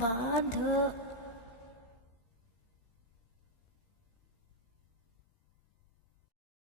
码头